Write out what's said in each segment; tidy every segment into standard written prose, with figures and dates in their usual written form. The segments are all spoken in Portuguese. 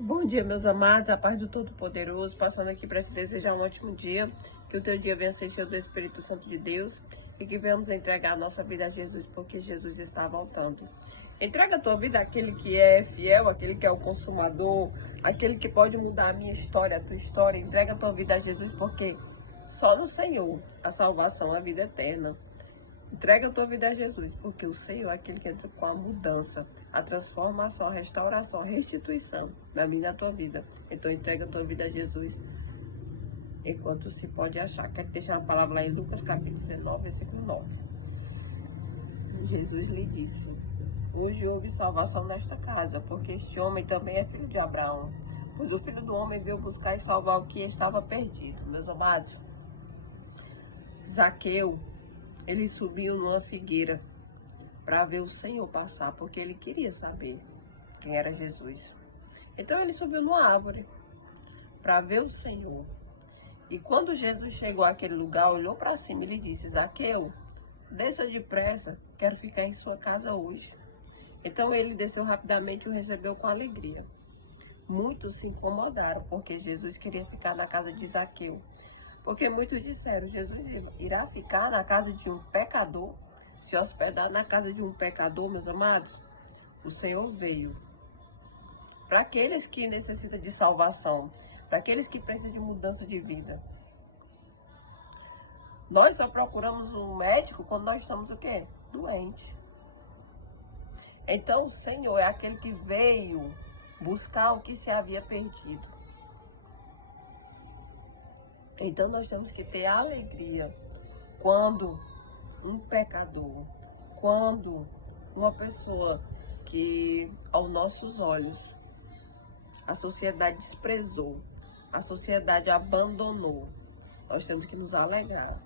Bom dia, meus amados, a paz do Todo-Poderoso, passando aqui para te desejar um ótimo dia, que o teu dia venha ser cheio do Espírito Santo de Deus e que venhamos entregar a nossa vida a Jesus, porque Jesus está voltando. Entrega a tua vida àquele que é fiel, aquele que é o consumador, aquele que pode mudar a minha história, a tua história. Entrega a tua vida a Jesus, porque só no Senhor a salvação, a vida eterna. Entrega a tua vida a Jesus, porque o Senhor é aquele que entra com a mudança, a transformação, a restauração, a restituição na minha e na tua vida. Então entrega a tua vida a Jesus enquanto se pode achar. Quero deixar uma palavra lá em Lucas capítulo 19, versículo 9. Jesus lhe disse: hoje houve salvação nesta casa, porque este homem também é filho de Abraão. Pois o Filho do Homem veio buscar e salvar o que estava perdido. Meus amados, Zaqueu, ele subiu numa figueira para ver o Senhor passar, porque ele queria saber quem era Jesus. Então ele subiu numa árvore para ver o Senhor. E quando Jesus chegou àquele lugar, olhou para cima e lhe disse: Zaqueu, desça depressa, quero ficar em sua casa hoje. Então ele desceu rapidamente e o recebeu com alegria. Muitos se incomodaram, porque Jesus queria ficar na casa de Zaqueu. Porque muitos disseram: Jesus irá ficar na casa de um pecador? Se hospedar na casa de um pecador, meus amados? O Senhor veio para aqueles que necessitam de salvação, para aqueles que precisam de mudança de vida. Nós só procuramos um médico quando nós estamos o quê? Doentes. Então o Senhor é aquele que veio buscar o que se havia perdido. Então nós temos que ter alegria quando um pecador, quando uma pessoa que aos nossos olhos a sociedade desprezou, a sociedade abandonou, nós temos que nos alegrar.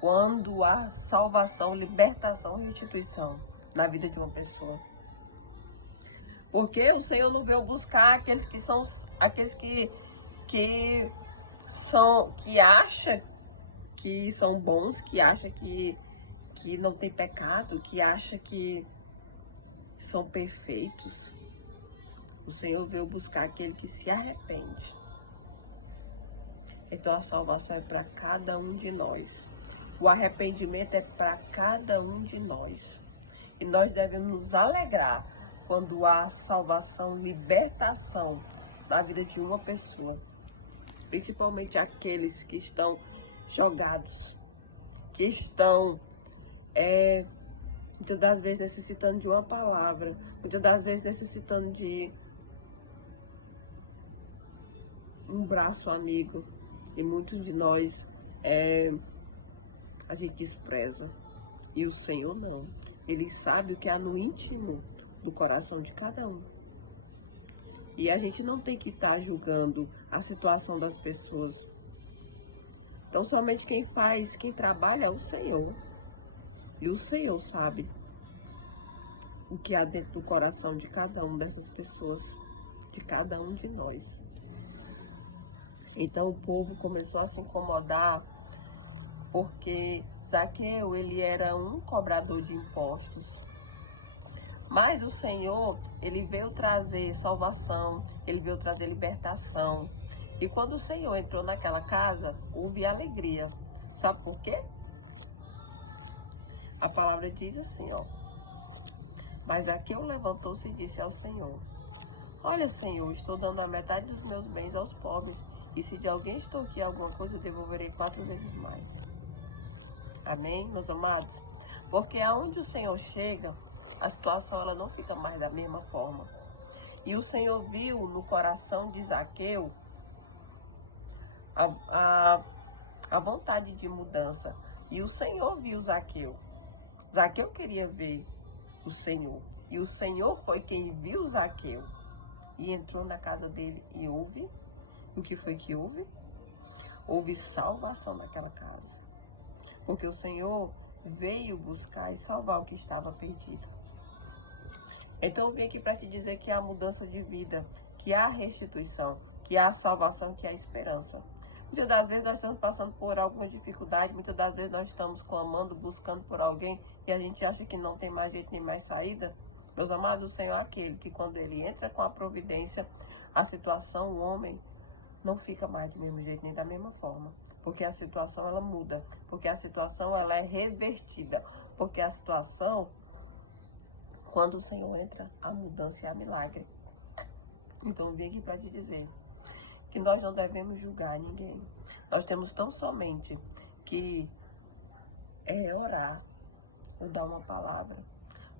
Quando há salvação, libertação e restituição na vida de uma pessoa. Porque o Senhor não veio buscar aqueles que são aqueles que acham que são bons, que acham que não tem pecado, que acham que são perfeitos. O Senhor veio buscar aquele que se arrepende. Então a salvação é para cada um de nós. O arrependimento é para cada um de nós. E nós devemos nos alegrar quando há salvação, libertação na vida de uma pessoa. Principalmente aqueles que estão jogados, que estão muitas das vezes necessitando de uma palavra, muitas das vezes necessitando de um braço amigo. E muitos de nós a gente despreza. E o Senhor não. Ele sabe o que há no íntimo do coração de cada um. E a gente não tem que estar julgando a situação das pessoas. Então somente quem faz, quem trabalha é o Senhor. E o Senhor sabe o que há dentro do coração de cada uma dessas pessoas, de cada um de nós. Então o povo começou a se incomodar porque Zaqueu, ele era um cobrador de impostos. Mas o Senhor, ele veio trazer salvação, ele veio trazer libertação. E quando o Senhor entrou naquela casa, houve alegria. Sabe por quê? A palavra diz assim, ó. Mas Zaqueu levantou-se e disse ao Senhor: olha, Senhor, estou dando a metade dos meus bens aos pobres, e se de alguém extorquir alguma coisa, eu devolverei 4 vezes mais. Amém, meus amados? Porque aonde o Senhor chega, a situação ela não fica mais da mesma forma. E o Senhor viu no coração de Zaqueu a vontade de mudança. E o Senhor viu Zaqueu. Zaqueu queria ver o Senhor. E o Senhor foi quem viu Zaqueu. E entrou na casa dele e houve. O que foi que houve? Houve salvação naquela casa. Porque o Senhor veio buscar e salvar o que estava perdido. Então eu vim aqui para te dizer que há mudança de vida, que há restituição, que há salvação, que há esperança. Muitas das vezes nós estamos passando por alguma dificuldade, muitas das vezes nós estamos clamando, buscando por alguém e a gente acha que não tem mais jeito nem mais saída. Meus amados, o Senhor é aquele que quando ele entra com a providência, a situação, o homem, não fica mais do mesmo jeito, nem da mesma forma. Porque a situação, ela muda. Porque a situação, ela é revertida. Porque a situação, quando o Senhor entra, a mudança é a milagre. Então, eu vim aqui para te dizer que nós não devemos julgar ninguém. Nós temos tão somente que orar ou dar uma palavra.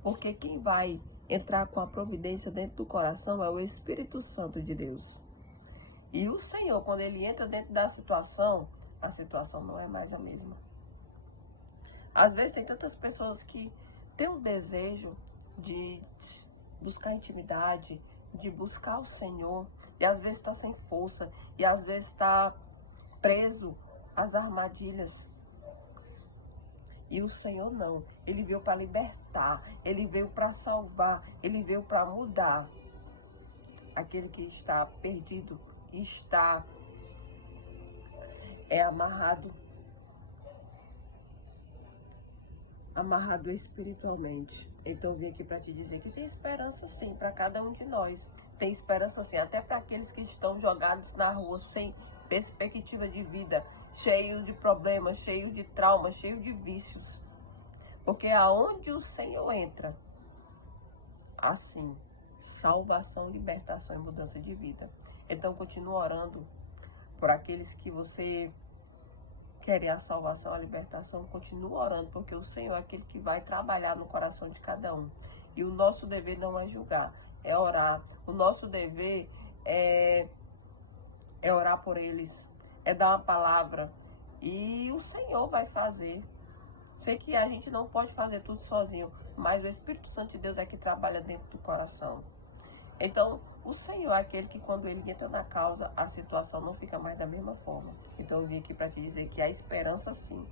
Porque quem vai entrar com a providência dentro do coração é o Espírito Santo de Deus. E o Senhor, quando ele entra dentro da situação, a situação não é mais a mesma. Às vezes tem tantas pessoas que têm o desejo de buscar intimidade, de buscar o Senhor, e às vezes está sem força, e às vezes está preso às armadilhas. E o Senhor não, ele veio para libertar, ele veio para salvar, ele veio para mudar aquele que está perdido, está amarrado espiritualmente. Então eu vim aqui para te dizer que tem esperança sim para cada um de nós. Tem esperança sim, até para aqueles que estão jogados na rua sem perspectiva de vida, cheios de problemas, cheios de traumas, cheios de vícios. Porque aonde o Senhor entra, assim, salvação, libertação e mudança de vida. Então continue orando por aqueles que você quer a salvação, a libertação, continue orando, porque o Senhor é aquele que vai trabalhar no coração de cada um. E o nosso dever não é julgar, é orar. O nosso dever é orar por eles, é dar uma palavra. E o Senhor vai fazer. Sei que a gente não pode fazer tudo sozinho, mas o Espírito Santo de Deus é que trabalha dentro do coração. Então, o Senhor é aquele que quando ele entra na causa, a situação não fica mais da mesma forma. Então, eu vim aqui para te dizer que há esperança sim.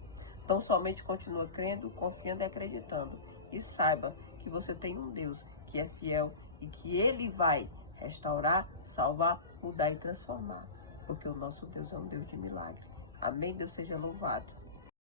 Então, somente continua crendo, confiando e acreditando. E saiba que você tem um Deus que é fiel e que ele vai restaurar, salvar, mudar e transformar. Porque o nosso Deus é um Deus de milagre. Amém? Deus seja louvado.